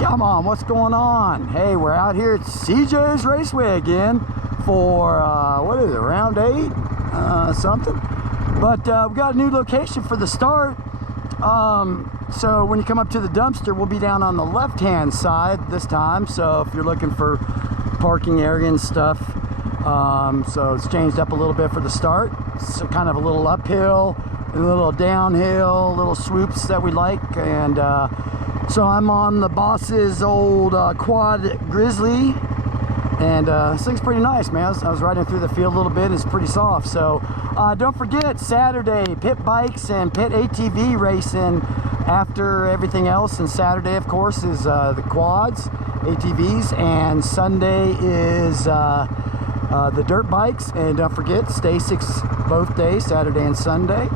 Come on, what's going on? Hey, we're out here at CJ's Raceway again for, what is it, round 8? Something. But we got a new location for the start. So when you come up to the dumpster, we'll be down on the left-hand side this time. So if you're looking for parking area and stuff, so it's changed up a little bit for the start. So kind of a little uphill, a little downhill, little swoops that we like. And so I'm on the boss's old quad Grizzly, and this thing's pretty nice, man. I was riding through the field a little bit. It's pretty soft. So don't forget, Saturday pit bikes and pit ATV racing after everything else, and Saturday of course is the quads, ATVs, and Sunday is the dirt bikes. And don't forget, Stasics both days, Saturday and Sunday.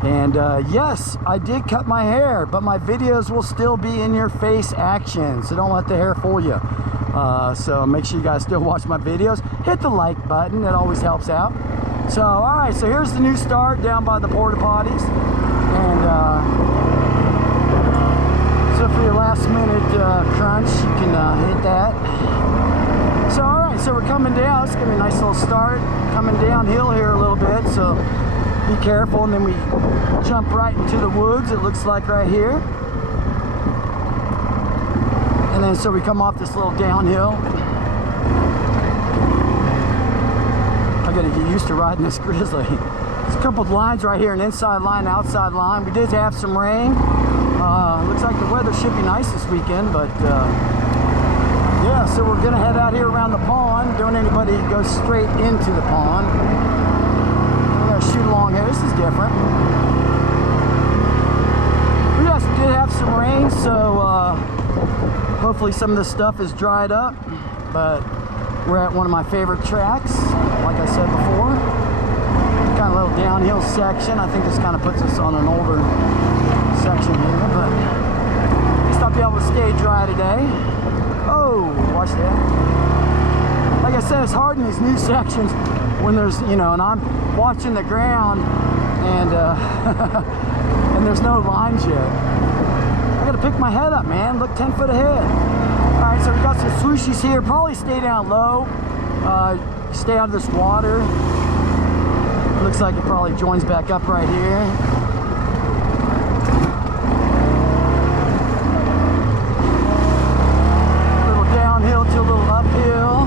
And yes, I did cut my hair, but my videos will still be in your face action, so don't let the hair fool you. So make sure you guys still watch my videos. Hit the like button, it always helps out. So alright, so here's the new start down by the porta potties. And so for your last minute crunch, you can hit that. So alright, so we're coming down. It's gonna be a nice little start. Coming downhill here a little bit, so be careful. And then we jump right into the woods, it looks like right here. And then so we come off this little downhill. I gotta get used to riding this Grizzly. There's a couple of lines right here, an inside line, outside line. We did have some rain. Looks like the weather should be nice this weekend, but yeah, so we're gonna head out here around the pond. Don't anybody go straight into the pond. We're gonna shoot along here. This is different. We just did have some rain, so hopefully some of this stuff is dried up. But we're at one of my favorite tracks, like I said before. Kind of a little downhill section. I think this kind of puts us on an older section here, but at least I'll be able to stay dry today. Oh, watch that. Like I said, it's hard in these new sections when there's, you know, and I'm watching the ground and and there's no lines yet. I gotta pick my head up, man. Look 10 foot ahead. All right, so we got some swooshies here. Probably stay down low. Stay out of this water. It looks like it probably joins back up right here. A little downhill to a little uphill.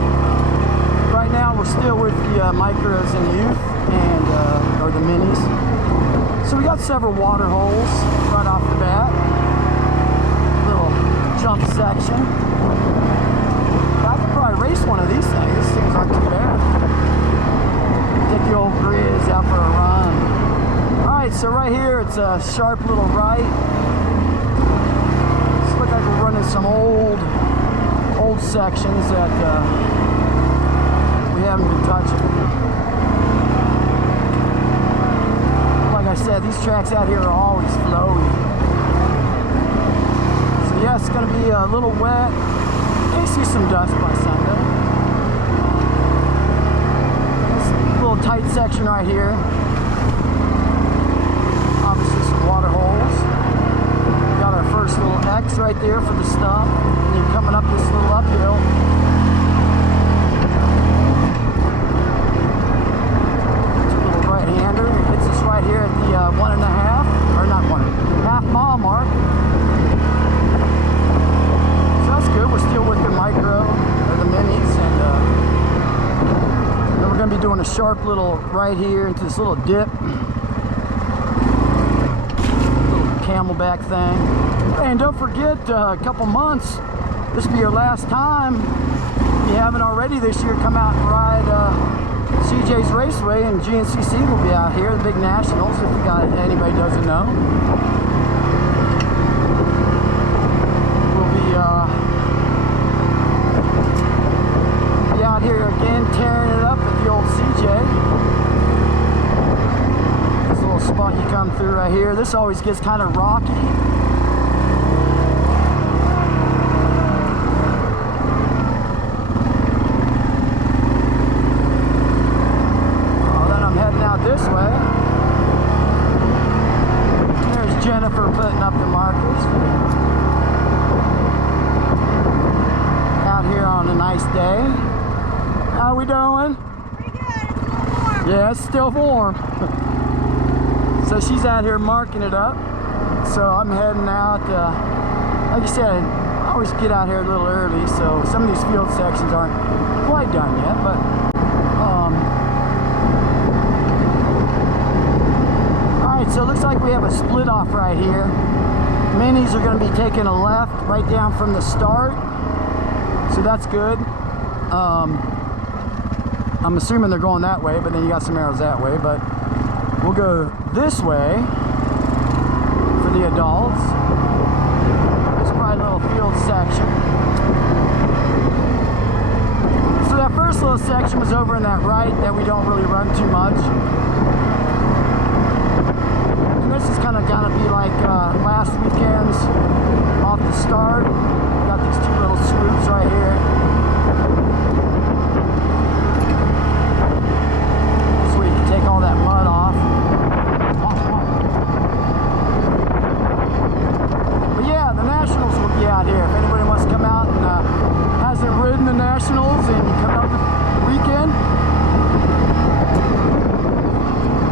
Right now we're still with the micros and youth, and or the minis. So we got several water holes right off the bat. Little jump section. I could probably race one of these things. These things aren't too bad. Take the old Grizz out for a run. Alright, so right here it's a sharp little right. This looks like we're running some old sections that we haven't been touching. Like I said, these tracks out here are always flowy. So yeah, it's going to be a little wet. May see some dust by Sunday. Tight section right here. Obviously some water holes. Got our first little X right there for the stump. And then coming up this little uphill. It's a little right-hander. It hits us right here at the 1.5, or not 1.5 mile mark. So that's good. We're still with the micro, or the minis, and we're going to be doing a sharp little right here into this little dip. Little camelback thing. And don't forget, a couple months, this will be your last time. If you haven't already this year, come out and ride CJ's Raceway, and GNCC will be out here, the big nationals, if you got anybody doesn't know. We'll be out here again, tearing it up at the old CJ. This little spot you come through right here. This always gets kind of rocky. Oh, then I'm heading out this way. There's Jennifer putting up the markers. nice day. How we doing? Pretty good. It's a little warm. Yeah, it's still warm. So she's out here marking it up. So I'm heading out. Like I said, I always get out here a little early, so some of these field sections aren't quite done yet, but alright, so it looks like we have a split off right here. Minis are going to be taking a left right down from the start, so that's good. I'm assuming they're going that way, but then you got some arrows that way, but we'll go this way for the adults. There's probably a little field section. So that first little section was over in that right that we don't really run too much. And this is kind of gonna be like last weekend's off the start. Got these two little swoops right here. So we can take all that mud off. But yeah, the Nationals will be out here. If anybody wants to come out and hasn't ridden the Nationals and you come out the weekend.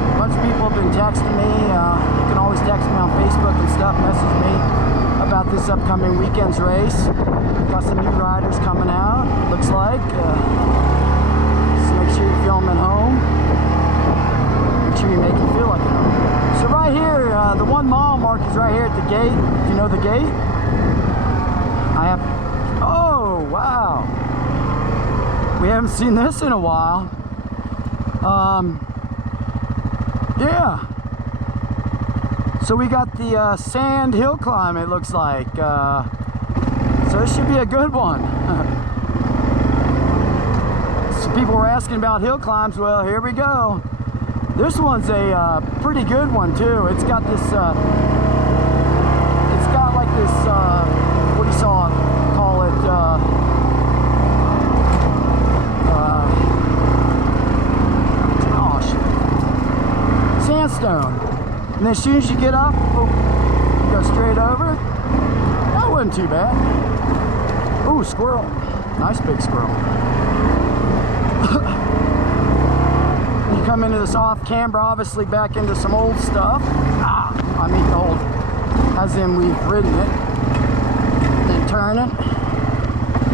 A bunch of people have been texting me. You can always text me on Facebook and stuff, message me about this upcoming weekend's race. Got some new riders coming out, looks like. So make sure you film at home. Make sure you make it feel like it home. So right here, the 1 mile mark is right here at the gate. Do you know the gate? I have. Oh, wow. We haven't seen this in a while. Yeah. So we got the sand hill climb, it looks like. So this should be a good one. So people were asking about hill climbs. Well, here we go. This one's a pretty good one too. It's got this, it's got like this, what do you call it, oh shit, sandstone. And then as soon as you get up, oh, you go straight over. That wasn't too bad. Ooh, squirrel. Nice big squirrel. You come into this off camber, obviously back into some old stuff. I mean old, as in we've ridden it. Then turn it.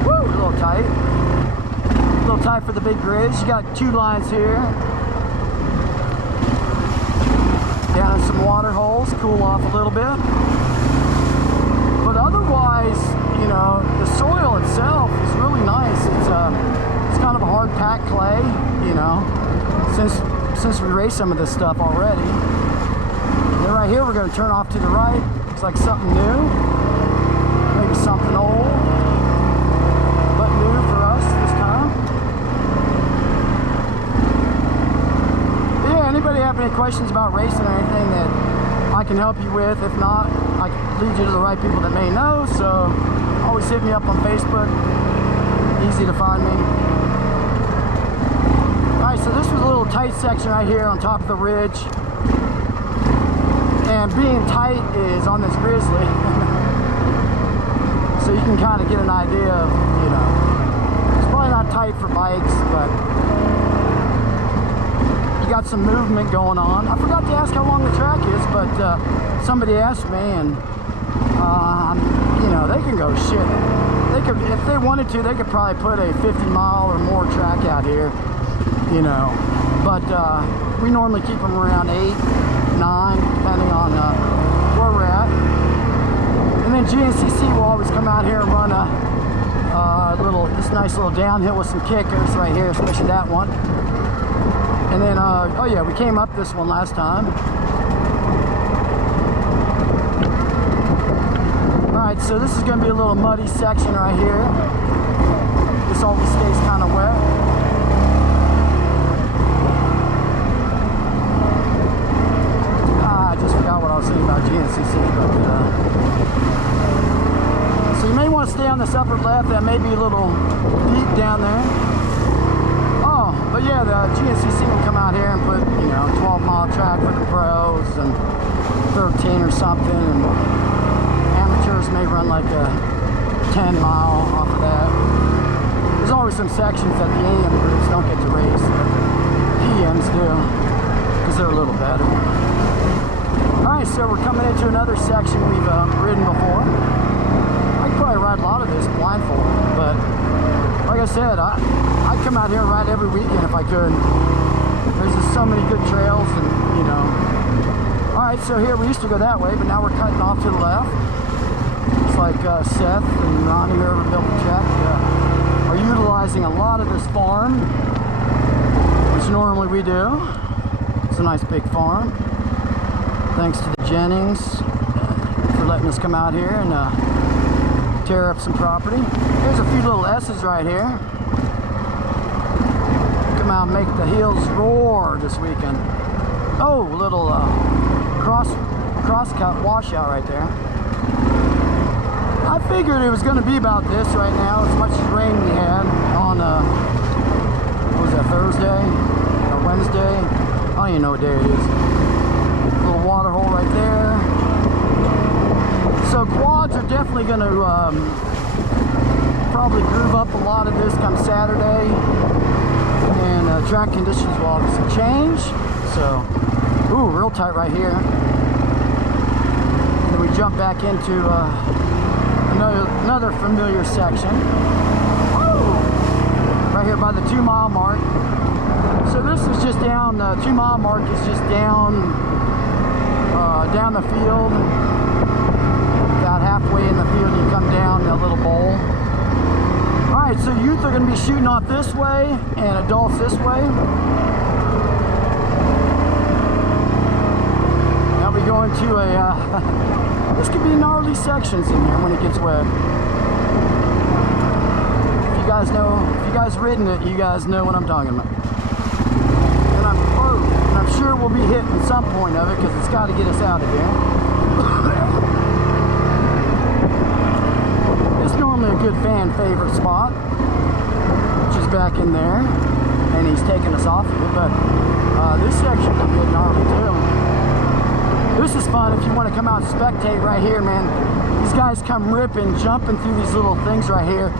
Woo, a little tight. A little tight for the big bridge. You got 2 lines here. Down in some water holes, cool off a little bit. But otherwise, you know, the soil itself is really nice. It's kind of a hard packed clay, you know, since we raced some of this stuff already. Then right here we're going to turn off to the right. Looks like something new, maybe something old, but new for us this time. But yeah, anybody have any questions about racing or anything that I can help you with? If not, I can lead you to the right people that may know, so always hit me up on Facebook. Easy to find me. Alright, so this was a little tight section right here on top of the ridge. And being tight is on this Grizzly. So you can kind of get an idea of, you know, it's probably not tight for bikes, but you got some movement going on. I forgot to ask how long the track is, but somebody asked me, and you know, they can go shit. They could, if they wanted to, they could probably put a 50-mile or more track out here, you know. But we normally keep them around 8, 9, depending on where we're at. And then GNCC will always come out here and run this nice little downhill with some kickers right here, especially that one. And then, oh yeah, we came up this one last time. Alright, so this is going to be a little muddy section right here. This always stays kind of wet. I just forgot what I was saying about GNCC. But, so you may want to stay on this upper left. That may be a little deep down there. But yeah, the GNCC will come out here and put, you know, 12-mile track for the pros and 13 or something. And amateurs may run like a 10-mile off of that. There's always some sections that the AM groups don't get to race, but the PMs do, because they're a little better. Alright, so we're coming into another section we've ridden before. I could probably ride a lot of this blindfolded, but like I said, I'd come out here and ride every weekend if I could. There's just so many good trails, and you know. Alright, so here we used to go that way, but now we're cutting off to the left. It's like Seth and Ronnie, whoever built the track, are utilizing a lot of this farm, which normally we do. It's a nice big farm. Thanks to the Jennings for letting us come out here and tear up some property. Here's a few little S's right here. Come out and make the hills roar this weekend. Oh, a little cross-cut washout right there. I figured it was going to be about this right now, as much as rain we had on, what was that, Thursday or Wednesday? I don't even know what day it is. Little water hole right there. So quads are definitely going to probably groove up a lot of this come Saturday, and track conditions will obviously change. So, ooh, real tight right here. And then we jump back into another familiar section. Woo! Right here by the 2 mile mark. So this is just down, the 2 mile mark is just down the field. About halfway in the field you come down a little bowl. Alright, so youth are going to be shooting off this way and adults this way. Now we go into a this could be gnarly sections in here when it gets wet. If you guys have ridden it, you guys know what I'm talking about. And I'm sure we'll be hitting some point of it because it's got to get us out of here. It's normally a good fan favorite spot, which is back in there, and he's taking us off of it, but this section can get gnarly too. This is fun if you want to come out and spectate right here, man. These guys come ripping, jumping through these little things right here.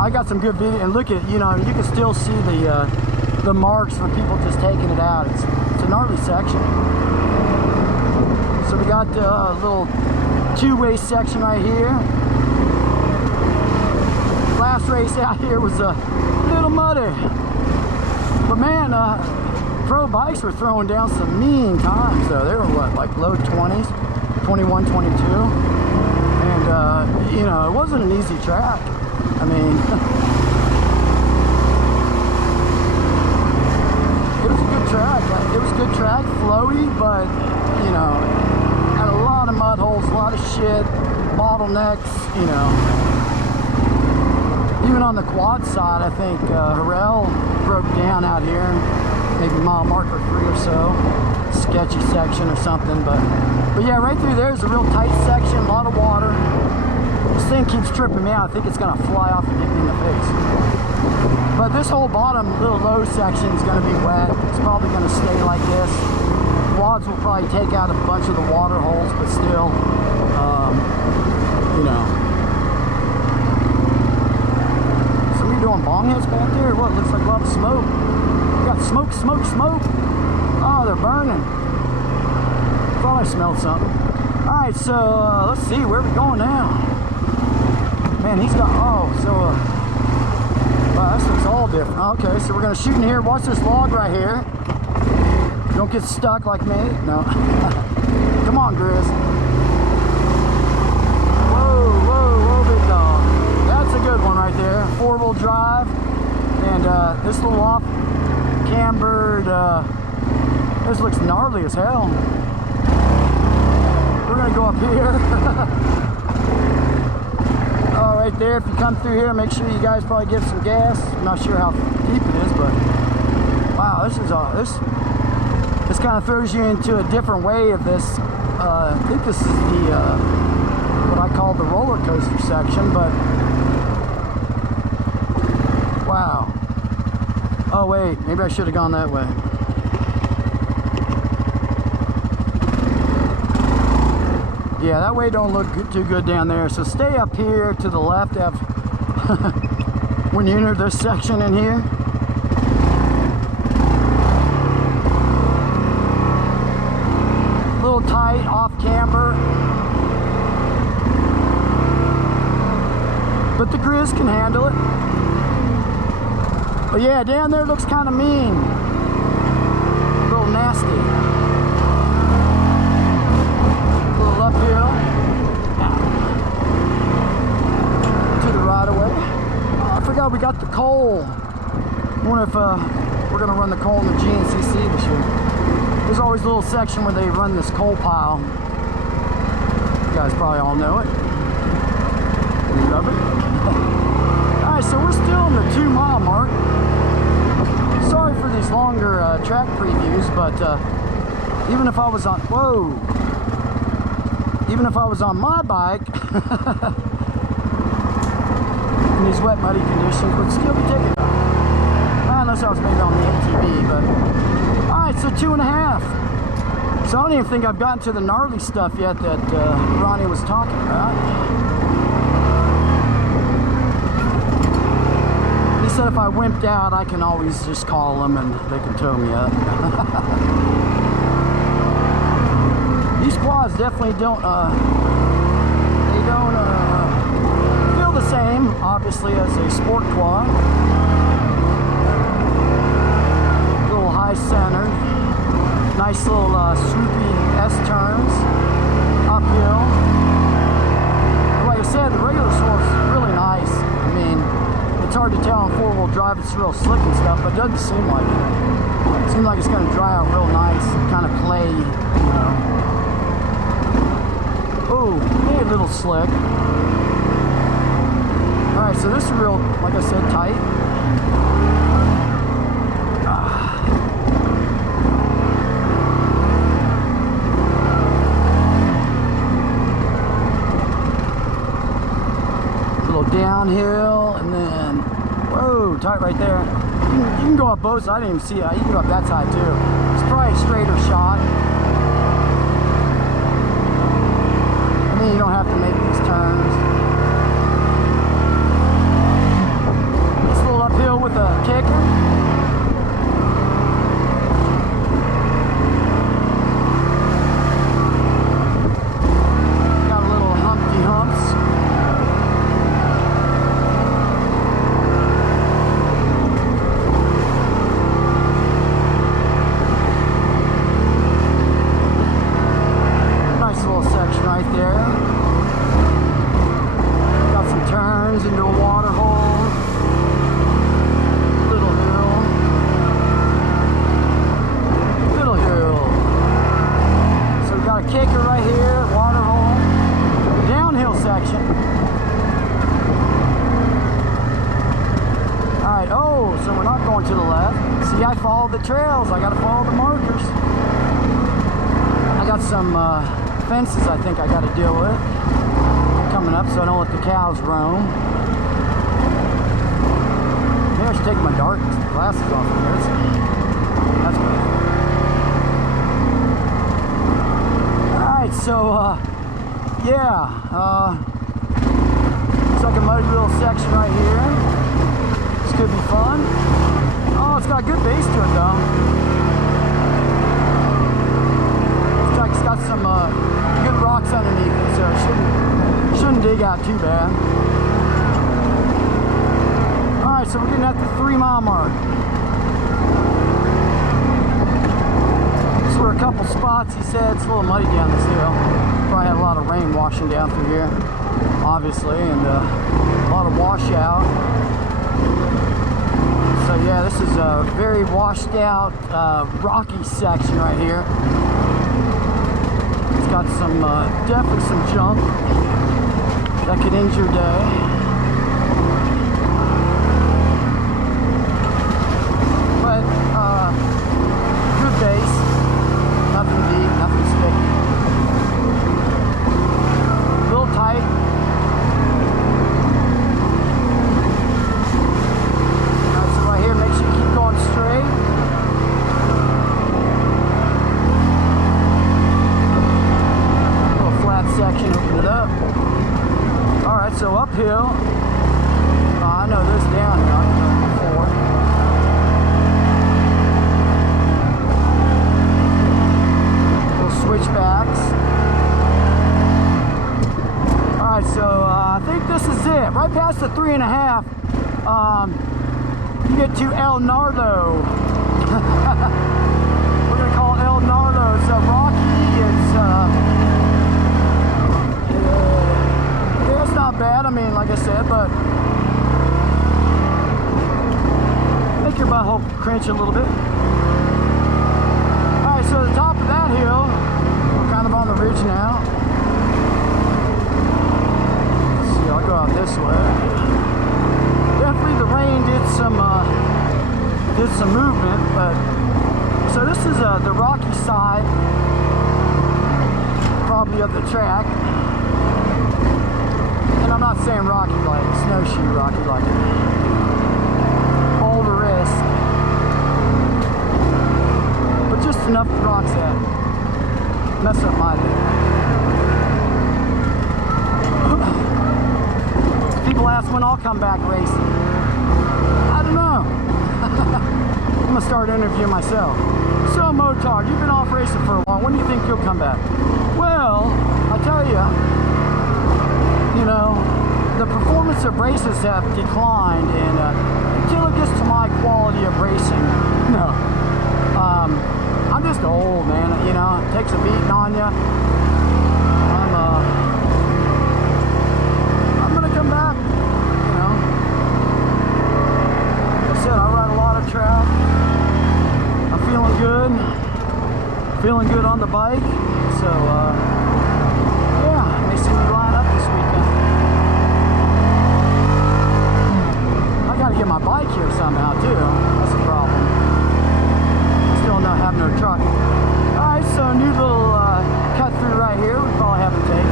I got some good video, and look at, you know, you can still see the marks for people just taking it out. It's a gnarly section. So we got a little two-way section right here. Last race out here was a little muddy, but man, pro bikes were throwing down some mean times though. They were what, like low 20s, 21, 22, and you know, it wasn't an easy track. I mean, it was a good track. It was a good track, flowy, but you know, had a lot of mud holes, a lot of shit, bottlenecks, you know. Even on the quad side, I think Harrell broke down out here, maybe mile marker 3 or so, sketchy section or something. But yeah, right through there is a real tight section, a lot of water. This thing keeps tripping me out. I think it's gonna fly off and hit me in the face. But this whole bottom little low section is gonna be wet. It's probably gonna stay like this. Quads will probably take out a bunch of the water holes, but still, you know. Doing bong hits back there? What, looks like a lot of smoke. We got smoke, smoke, smoke. Oh, they're burning. Thought I smelled something. Alright, so let's see, where are we going now? Man, he's got, oh, so wow, this looks all different. Okay, so we're gonna shoot in here. Watch this log right here. Don't get stuck like me. No. Come on, Grizz. Big dog. That's a good one right there. 4-wheel drive, and this little off cambered, this looks gnarly as hell. We're gonna go up here. Oh, right there, if you come through here, make sure you guys probably get some gas. I'm not sure how deep it is, but wow, this kind of throws you into a different way of this. I think this is the what I call the roller coaster section, but wow. Oh wait, maybe I should have gone that way. Yeah, that way don't look too good down there. So stay up here to the left. when you enter this section in here. A little tight, off camber. But the Grizz can handle it. But yeah, down there looks kind of mean. A little nasty. A little uphill. To the right of way. Oh, I forgot we got the coal. I wonder if we're going to run the coal in the GNCC this year. There's always a little section where they run this coal pile. You guys probably all know it. We love it. Alright, so we're still in the 2-mile mark. Sorry for these longer track previews, but even if I was on, even if I was on my bike in these wet, muddy conditions, would still be taking it. Unless I was maybe on the ATV, but alright, so 2.5. So I don't even think I've gotten to the gnarly stuff yet that Ronnie was talking about. He said if I wimped out, I can always just call them and they can tow me up. These quads definitely don't, feel the same, obviously, as a sport quad. A little high-centered. Nice little swoopy S-turns. Uphill. Like I said, the regular source is really nice. I mean, it's hard to tell on 4-wheel drive, it's real slick and stuff, but it doesn't seem like it. It seems like it's going to dry out real nice, kind of play, you know. Ooh, maybe a little slick. Alright, so this is real, like I said, tight. Downhill, and then whoa, tight right there. You can go up both sides. I didn't even see it. You can go up that side too. It's probably a straighter shot. And then you don't have to make these turns. It's a little uphill with a kicker. Got a little humpty humps. Trails, I gotta follow the markers. I got some fences I think I gotta deal with coming up, so I don't let the cows roam. Maybe I should take my dark glasses off of here. That's bad. Alright, so yeah, it's like a muddy little section right here. This could be fun. Oh, it's got a good base to it though. It's like it's got some good rocks underneath it, so it shouldn't dig out too bad. Alright, so we're getting at the 3-mile mark. So we're a couple spots, he said. It's a little muddy down this hill. Probably had a lot of rain washing down through here, obviously, and a lot of washout. So yeah, this is a very washed out, rocky section right here. It's got some, definitely some jump that could end your day. But, good base, nothing deep, nothing sticky. A little tight. Section, open it up. Alright, so uphill, 3.5, you get to El Nardo. We're gonna call it El Nardo. It's rocky. Yeah, it's not bad. I mean, like I said, but make your butthole cringe a little bit. All right, so the top of that hill, we're kind of on the ridge now. Let's see, I'll go out this way. Definitely the rain did some movement, but so this is the rocky side, probably of the track. And I'm not saying rocky like snowshoe rocky, like boulder-esque, but just enough rocks that mess up my day. People ask when I'll come back racing. I don't know. I'm gonna start interviewing myself. So Motard, you've been off racing for a while. When do you think you'll come back? Well, I tell you, you know, the performance of races have declined, and until it gets to my quality of racing, no. I'm just old, man. You know, it takes a beating on you. I'm gonna come back. You know, like I said, I ride a lot of track. I'm feeling good on the bike. So, yeah, may see me line up this weekend. I gotta get my bike here somehow too. That's the problem. Still not have no truck. Alright, so new little cut through right here. We probably have to take.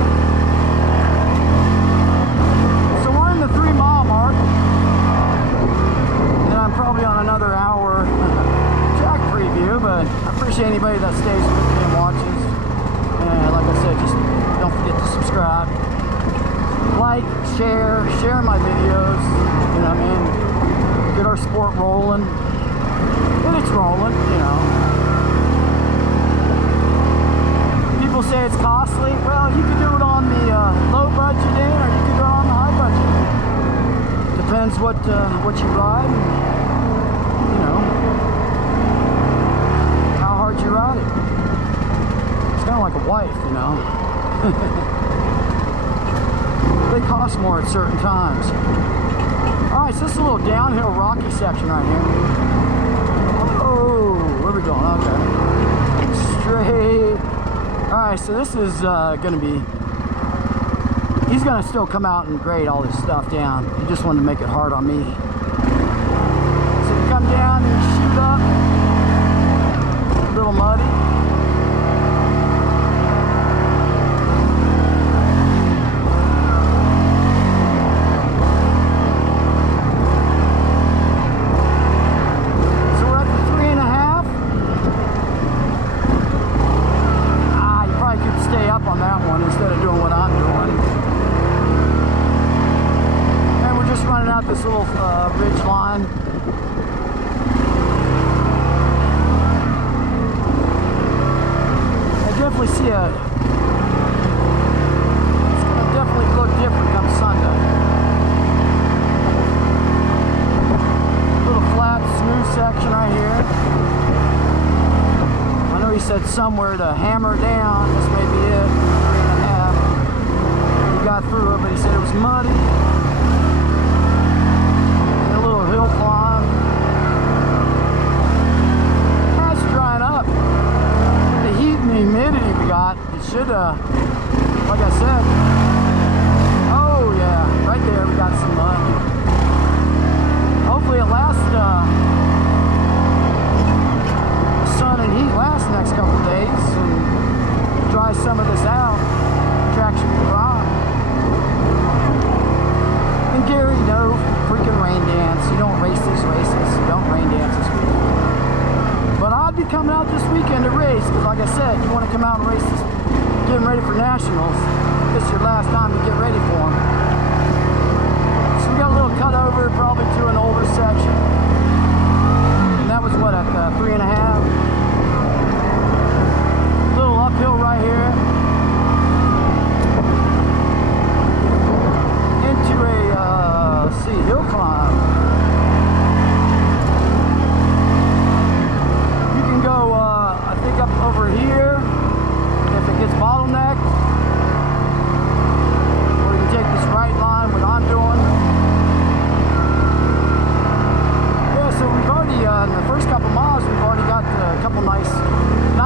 So we're in the 3-mile mark. And I'm probably on another hour track preview, but I appreciate anybody that stays with me and watches. And like I said, just don't forget to subscribe, like, share my videos. You know what I mean? Get our sport rolling. And it's rolling, you know. People say it's costly. Well, you can do it on the low budget end, or you can do it on the high budget. Depends what you ride. You know, how hard you ride it. It's kind of like a wife, you know. They cost more at certain times. Alright, so this is a little downhill rocky section right here. Oh, where are we going? Okay. Straight. Alright, so this is going to be... He's going to still come out and grade all this stuff down. He just wanted to make it hard on me. So you come down and shoot up. A little muddy. This little ridge line. I definitely see it's gonna definitely look different come Sunday. Little flat, smooth section right here. I know he said somewhere to hammer down. This may be it. 3.5. He got through it, but he said it was muddy. Hill climb. That's drying up. The heat and the humidity we got, it should, like I said, oh yeah, right there we got some mud. Hopefully it lasts, sun and heat lasts the next couple of days and dry some of this out. Track should be dry. And Gary, no freaking rain dance. You don't race these races. You don't rain dance this weekend. But I'll be coming out this weekend to race, because like I said, you want to come out and race this, getting ready for nationals. This is your last time to get ready for them. So we got a little cut over, probably to an older section. And that was what, at 3.5? Little uphill right here. Into a, let's see,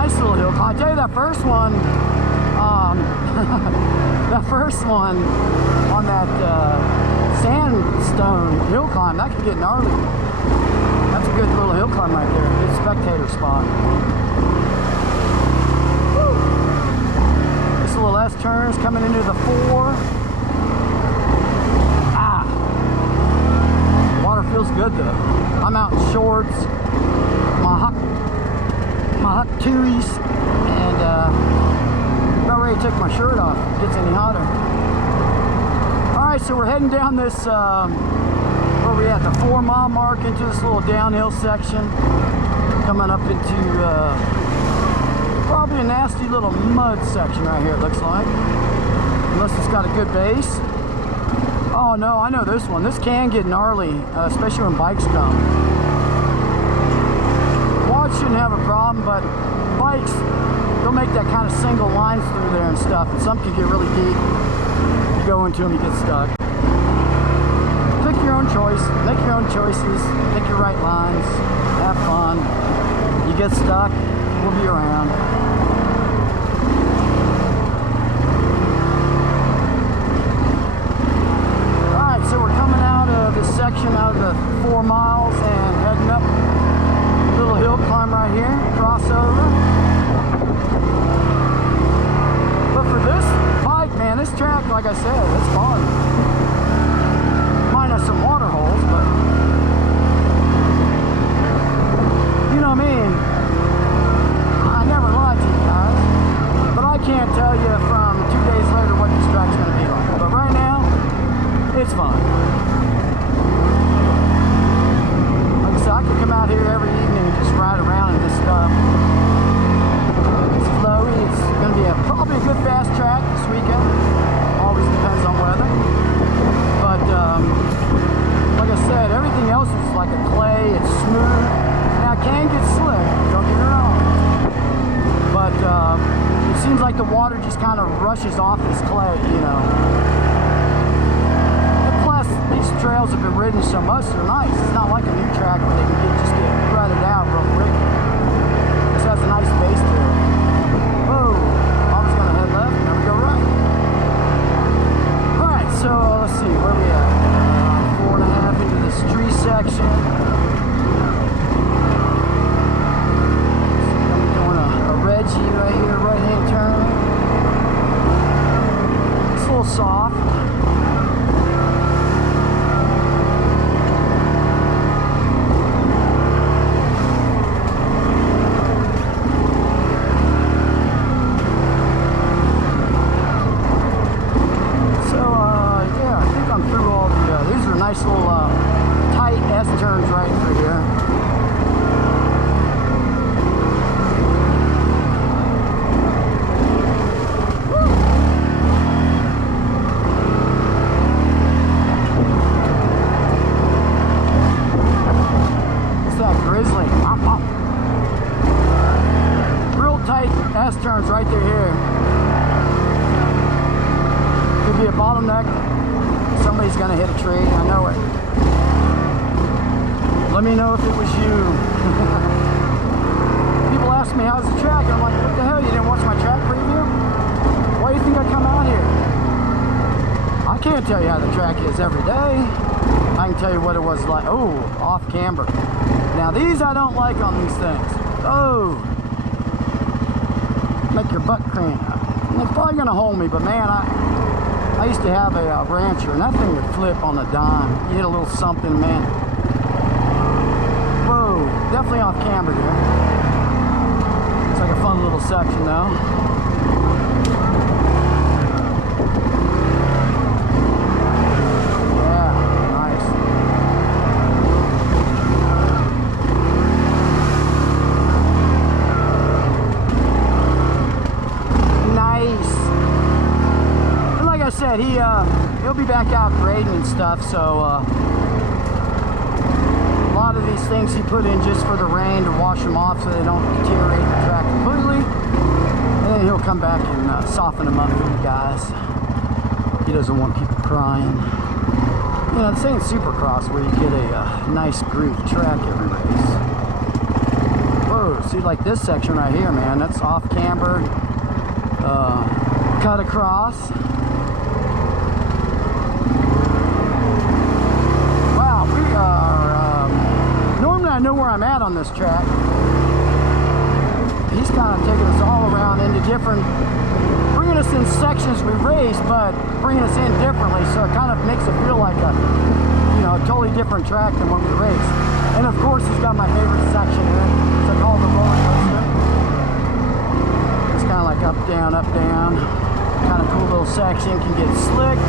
Nice little hill climb. I tell you, that first one, that first one on that sandstone hill climb, that could get gnarly. That's a good little hill climb right there. Good spectator spot. Woo. This little S turn is coming into the 4. Water feels good though. I'm out in shorts, my hot tuies, and about ready to take my shirt off. If it gets any hotter. All right, so we're heading down this, where we at, the 4-mile mark, into this little downhill section, coming up into probably a nasty little mud section right here, it looks like, unless it's got a good base. Oh no, I know this one. This can get gnarly, especially when bikes come. Quads shouldn't have a problem, but bikes, they'll make that kind of single lines through there and stuff, and some can get really deep. You go into them, you get stuck. Pick your own choice, make your own choices, pick your right lines, have fun. You get stuck, we'll be around. So we're coming out of this section, out of the 4 miles, and heading up a little hill climb right here, crossover. But for this bike, man, this track, like I said, it's fun. Minus some water holes, but you know what I mean? I never lied to you guys, but I can't tell you from 2 days later what this track's going to be like. But right now, it's fun. Like I said, I could come out here every evening and just ride around in this stuff. It's flowy. It's going to be probably a good fast track this weekend. Always depends on weather. But like I said, everything else is like a clay. It's smooth. Now it can get slick. Don't get me wrong. But it seems like the water just kind of rushes off this clay, you know. These trails have been ridden so much, they're nice. It's not like a new track where they can just get rutted out real quick. This has a nice base to it. Whoa, I was going to head left, now we go right. Alright, so let's see, where are we at? 4.5 into this tree section. I'm doing a Reggie right here, right-hand turn. It's a little soft. Nice little tight S-turns right through here. Woo. What's that, grizzly? Real tight S-turns right through here. Could be a bottleneck. Somebody's gonna hit a tree, I know it. Let me know if it was you. People ask me, how's the track? And I'm like, what the hell, you didn't watch my track preview? Why do you think I come out here? I can't tell you how the track is every day. I can tell you what it was like. Oh, off camber. Now these I don't like on these things. Oh, make your butt cramp. It's probably gonna hold me, but man, I used to have a rancher, and that thing would flip on a dime. You hit a little something, man. Whoa, definitely off camber here. It's like a fun little section, though. Yeah, nice. Nice. Like I said, he'll be back out grading and stuff, so a lot of these things he put in just for the rain to wash them off so they don't deteriorate the track completely, and then he'll come back and soften them up for you guys. He doesn't want people crying. You know, this ain't Supercross where you get a nice groove track every race. Whoa. too. See, like this section right here, man, that's off camber, cut across. Wow, we are, normally I know where I'm at on this track. He's kind of taking us all around into different, bringing us in sections we race, but bringing us in differently, so it kind of makes it feel like a, you know, a totally different track than when we race. And of course, he's got my favorite section in it. It's called the roller coaster. It's kind of like up, down, up, down. Kind of cool little section. Can get slick.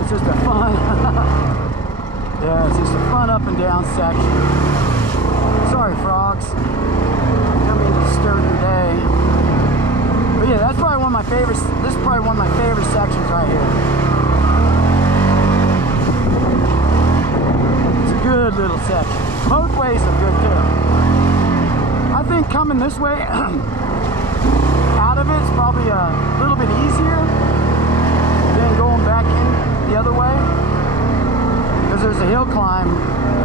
It's just a fun, yeah, it's just a fun up and down section. Sorry, frogs. Come in to disturb your day. But yeah, that's probably one of my favorites. This is probably one of my favorite sections right here. It's a good little section. Both ways are good too. I think coming this way out of it is probably a little bit easier than going back in the other way. Because there's a hill climb,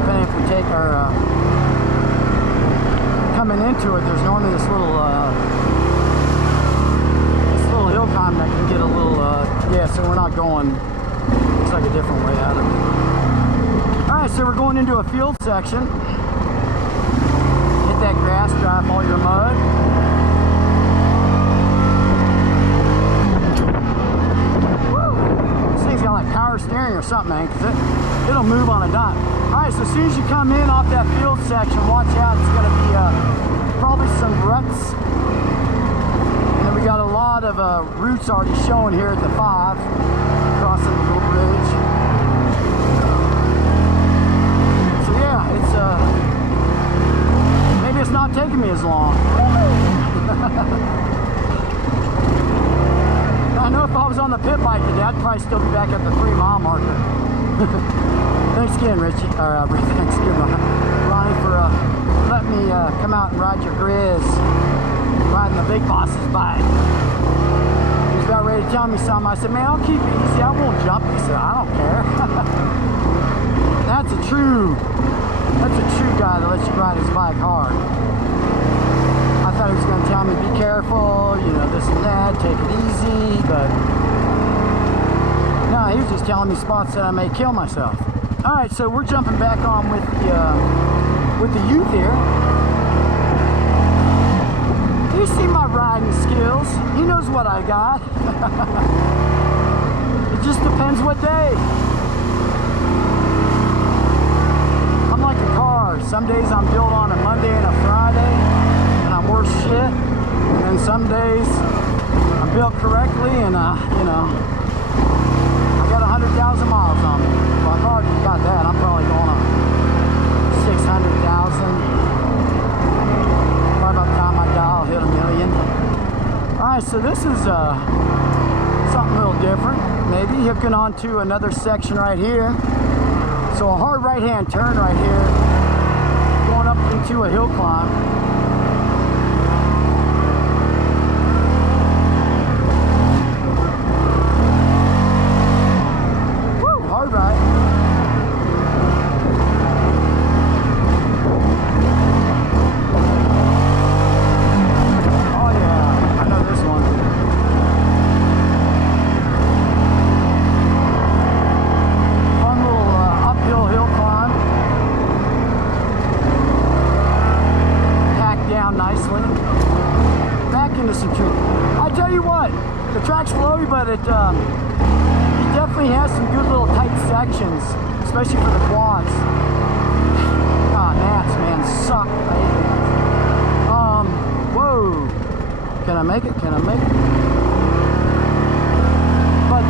depending if we take our coming into it, there's normally this little hill climb that can get a little yeah, so we're not going, it's like a different way out of it. Alright, so we're going into a field section. Hit that grass, dry off all your mud. Woo! This thing's got like power steering or something, man, because it'll move on a dime. Alright, so as soon as you come in off that field section, watch out, it's going to be probably some ruts. And then we got a lot of routes already showing here at the 5, crossing the little bridge. So yeah, it's maybe it's not taking me as long. I know if I was on the pit bike today, I'd probably still be back at the 3-mile marker. Thanks again, Richie. Thanks again, Ronnie, for letting me come out and ride your Grizz, riding the big boss's bike. He was about ready to tell me something. I said, man, I'll keep it easy. I won't jump. He said, I don't care. That's a true guy that lets you ride his bike hard. I thought he was going to tell me, be careful, you know, this and that, take it easy, but no, he was just telling me spots that I may kill myself. Alright, so we're jumping back on with the youth here. You see my riding skills. He knows what I got. It just depends what day. I'm like a car. Some days I'm built on a Monday and a Friday, and I'm worse shit. And then some days I'm built correctly, and you know, I got 100,000 miles on me. Well, I've already got that. I'm probably going on 600,000. By the time I die, I'll hit 1 million. Alright, so this is something a little different. Maybe hooking onto another section right here. So a hard right-hand turn right here, going up into a hill climb. Woo, hard right. But it definitely has some good little tight sections, especially for the quads. Ah, gnats, man, suck. Whoa. Can I make it? Can I make it? But,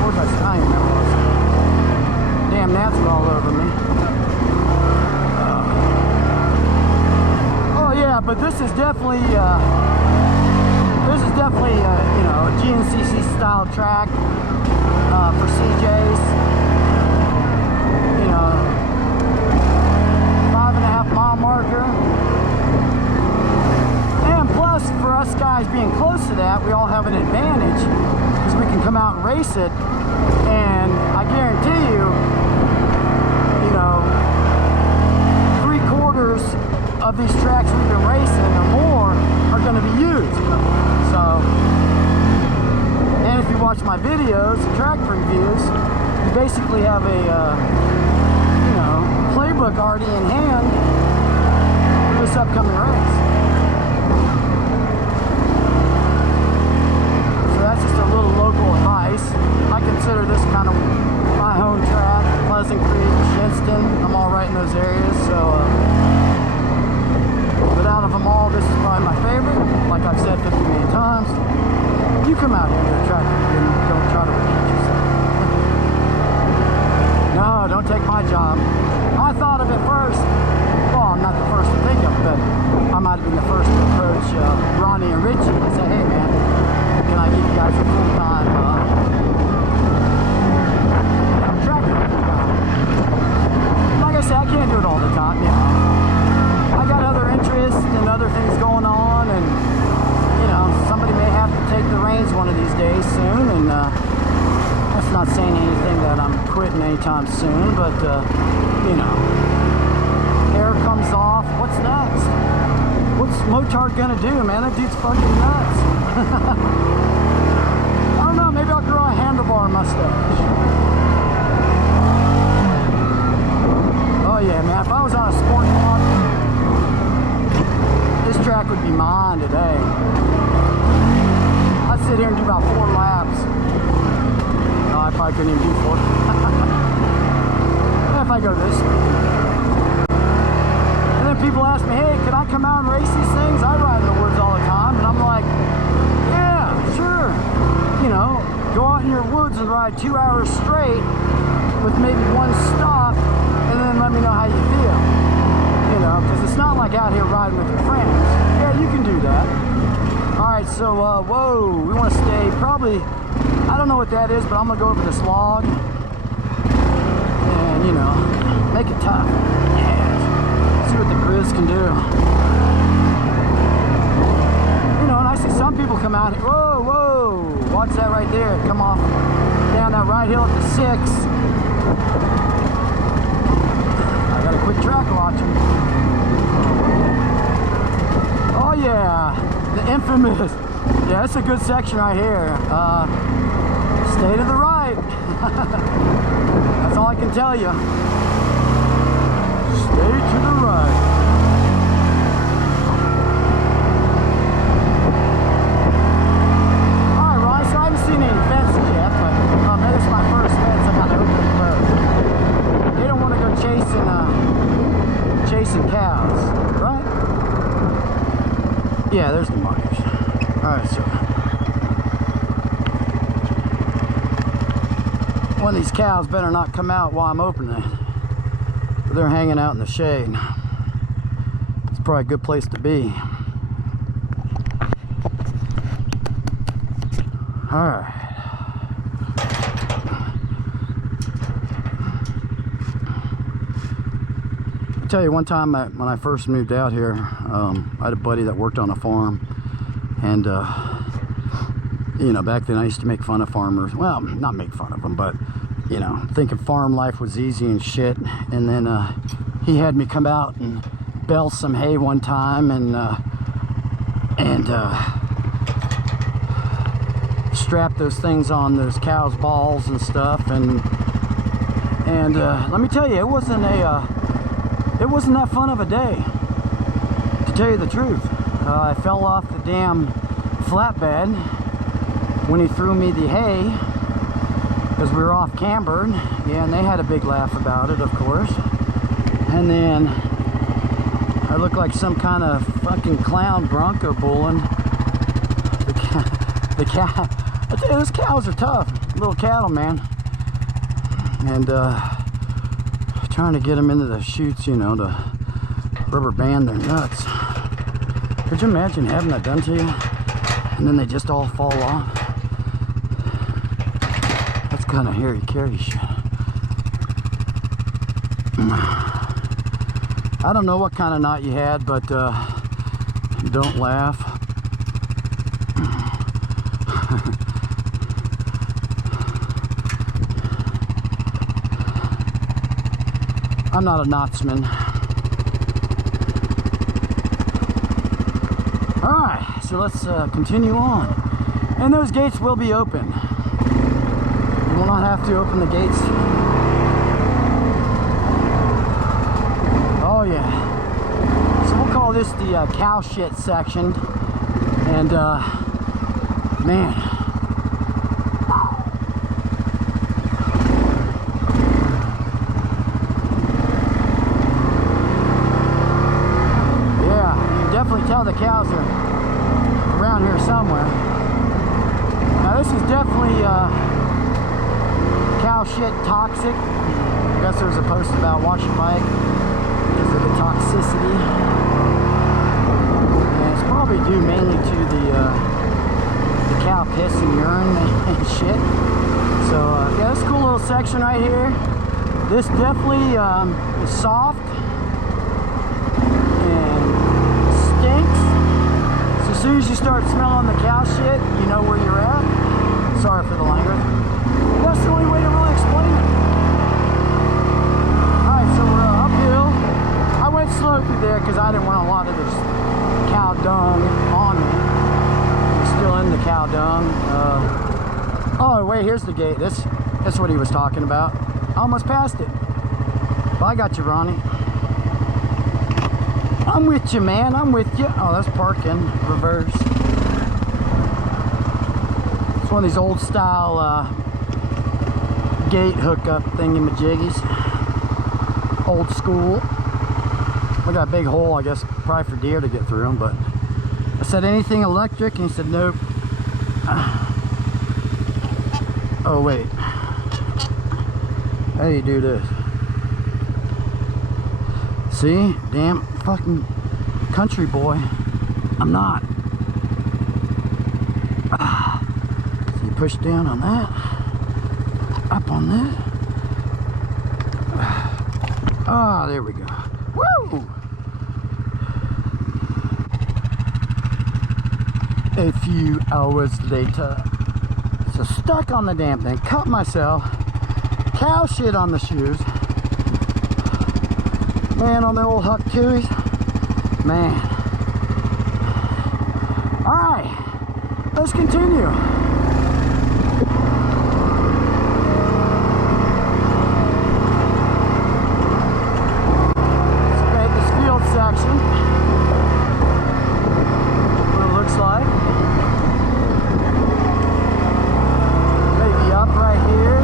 where's my sign? Damn gnats are all over me. Yeah, but this is definitely you know, a GNCC style track for CJs. You know, 5.5 mile marker. And plus, for us guys being close to that, we all have an advantage because we can come out and race it. And I of these tracks we've been racing or more are going to be used. So, and if you watch my videos, track previews, you basically have a, you know, playbook already in hand for this upcoming race. So that's just a little local advice. I consider this kind of my home track, Pleasant Creek, Shinston. I'm all right in those areas, so but out of them all, this is probably my favorite. Like I've said 50 million times, you come out here to a track and don't try to repeat yourself. No, don't take my job. I thought of it first. Well, I'm not the first to think of it, but I might have been the first to approach Ronnie and Richie and say, hey man, can I give you guys a full-time track review job? Like I said, I can't do it all the time, you know. I got other interests and other things going on, and you know, somebody may have to take the reins one of these days soon, and that's not saying anything that I'm quitting anytime soon, but you know, air comes off. What's next? What's Motard gonna do, man? That dude's fucking nuts. I don't know, maybe I'll grow a handlebar mustache. Oh yeah, man, if I was on a sport car, this track would be mine today. I'd sit here and do about 4 laps. No, I probably couldn't even do 4. If I go this way. And then people ask me, hey, can I come out and race these things? I ride in the woods all the time. And I'm like, yeah, sure. You know, go out in your woods and ride 2 hours straight with maybe one stop, and then let me know how you feel. You know, because it's not like out here riding with your friends. Yeah, you can do that. Alright, so, whoa, we want to stay probably, I don't know what that is, but I'm going to go over this log. And, you know, make it tough. Yeah. See what the Grizz can do. You know, and I see some people come out here. Whoa, whoa, watch that right there. Come off down that right hill at the 6. I got a quick track watching. Oh yeah, the infamous. Yeah, it's a good section right here. Stay to the right. That's all I can tell you. Stay to the right. Alright, Ron, so I haven't seen any fences yet, but maybe it's my first fence. I got to open and close. They don't want to go chasing cows, right? Yeah, there's the markers. Alright, so one of these cows better not come out while I'm opening it. They're hanging out in the shade. It's probably a good place to be. Alright. I'll tell you, one time when I first moved out here, I had a buddy that worked on a farm, and you know, back then I used to make fun of farmers. Well, not make fun of them, but you know, thinking farm life was easy and shit. And then he had me come out and bale some hay one time, and strap those things on those cows' balls and stuff. And let me tell you, it wasn't that fun of a day, to tell you the truth. I fell off the damn flatbed when he threw me the hay, because we were off cambered. Yeah, and they had a big laugh about it, of course. And then I looked like some kind of fucking clown bronco bulling the cow. I tell you, those cows are tough, little cattle, man. And trying to get them into the chutes, you know, to rubber band their nuts. Could you imagine having that done to you and then they just all fall off? That's kind of hairy carry shit. I don't know what kind of knot you had, but don't laugh. I'm not a knotsman. Alright, so let's continue on. And those gates will be open. You will not have to open the gates. Oh yeah. So we'll call this the cow shit section. And man. Yeah, you can definitely tell the cows are around here somewhere. Now this is definitely cow shit toxic. I guess there was a post about wash your bike because of the toxicity. And it's probably due mainly to the cow piss and urine and shit. So yeah, this cool little section right here. This definitely is soft and stinks. So as soon as you start smelling the cow shit, you know where you're at. Sorry for the language. That's the only way to really explain it. Alright, so we're uphill. I went slow through there because I didn't want a lot of this cow dung on me. I'm still in the cow dung. Oh, wait, here's the gate. That's what he was talking about. I almost passed it. But I got you, Ronnie. I'm with you, man. I'm with you. Oh, that's parking. Reverse. It's one of these old style gate hookup thingy-majiggies. Old school. Look at that big hole, I guess, probably for deer to get through them, but I said anything electric, and he said nope. Oh, wait. How do you do this? See? Damn fucking country boy. I'm not. So you push down on that. Up on that. Ah, there we go. Woo! A few hours later. So stuck on the damn thing. Cut myself. Cow shit on the shoes. Man, on the old Huck Tuies. Man. Alright. Let's continue. Section. What it looks like. Maybe up right here.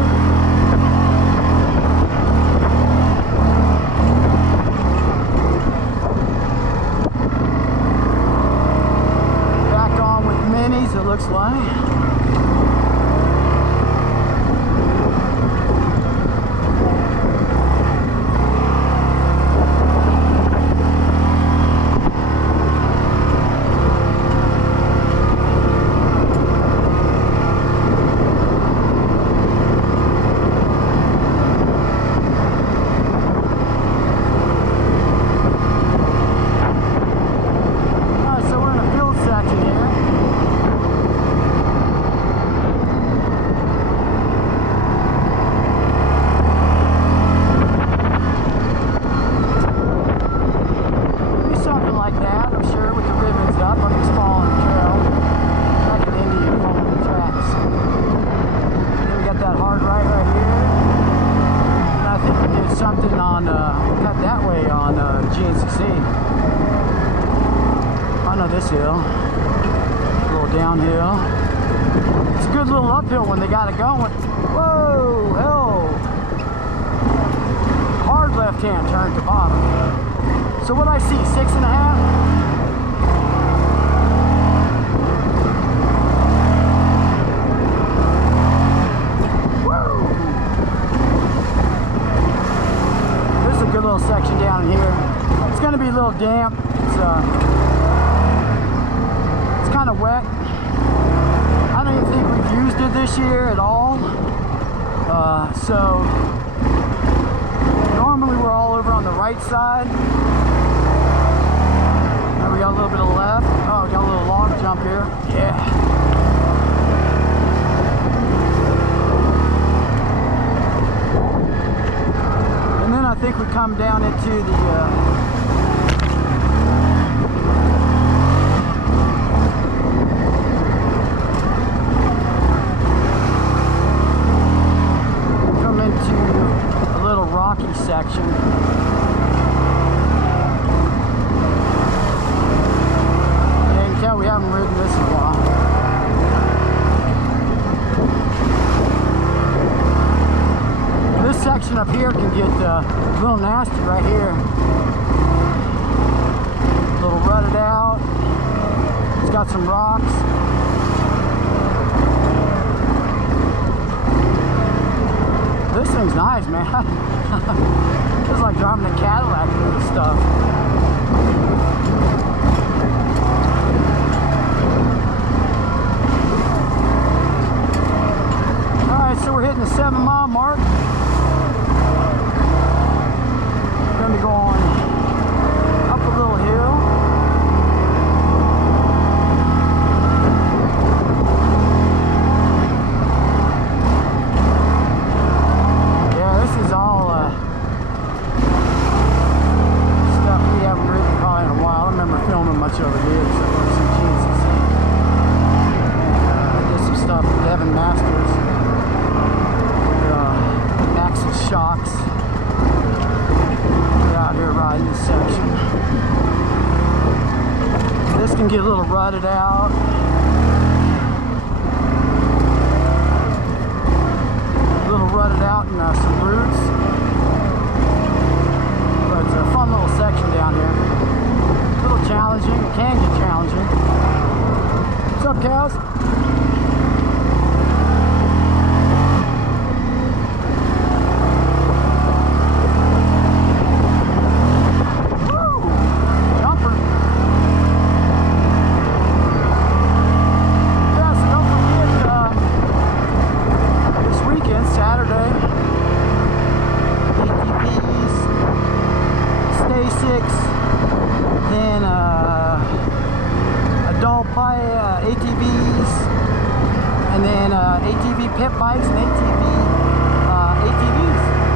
Back on with minis, it looks like. This hill, a little downhill. It's a good little uphill when they got it going. Whoa, hell. Hard left hand turn to bottom. So what I see, 6.5? Woo! This is a good little section down here. It's going to be a little damp. It's kind of wet. I don't even think we've used it this year at all. So normally we're all over on the right side. Now we got a little bit of left. Oh, we got a little long jump here. Yeah. And then I think we come down into the section. Yeah, you can tell we haven't ridden this in a while. This section up here can get a little nasty right here. A little rutted out. It's got some rocks. This thing's nice, man. It's like driving a Cadillac with this stuff. Alright, so we're hitting the 7-mile mark. We're going to be going up a little hill. Much over here, except for some chances. I did some stuff with Devin Masters, axle shocks. We're out here riding this section. This can get a little rutted out. A little rutted out in some roots. But it's a fun little section down here. A little challenging, it can get challenging. What's up, cows? Woo! Jumper. Yeah, so don't forget this weekend, Saturday, ATVs, Stay 6. Then adult ATVs, and then ATV pit bikes and ATVs,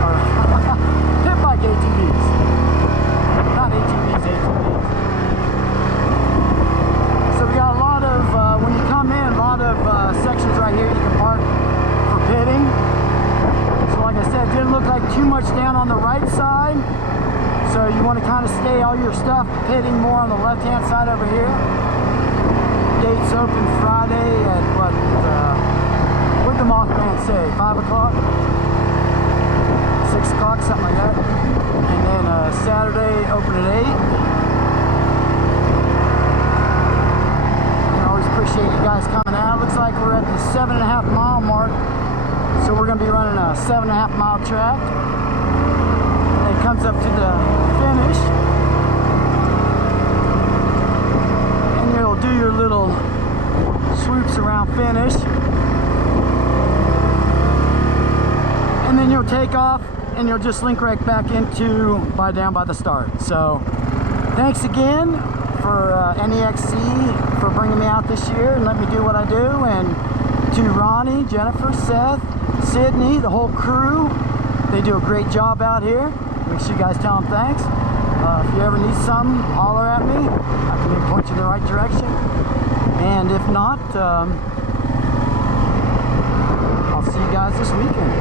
or pit bike ATVs, not ATVs, ATVs. So we got a lot of, when you come in, a lot of sections right here you can park for pitting. So like I said, it didn't look like too much down on the right side. So you want to kind of stay all your stuff pitting more on the left-hand side over here. Gates open Friday at what did the Mothman say? 5 o'clock? 6 o'clock, something like that. And then Saturday open at 8. I always appreciate you guys coming out. Looks like we're at the 7.5-mile mark. So we're going to be running a 7.5-mile track. Comes up to the finish, and you'll do your little swoops around finish, and then you'll take off and you'll just link right back into down by the start. So thanks again for Necxc for bringing me out this year and let me do what I do, and to Ronnie, Jennifer, Seth, Sydney, the whole crew. They do a great job out here. Make sure you guys tell them thanks. If you ever need something, holler at me. I can point you in the right direction. And if not, I'll see you guys this weekend.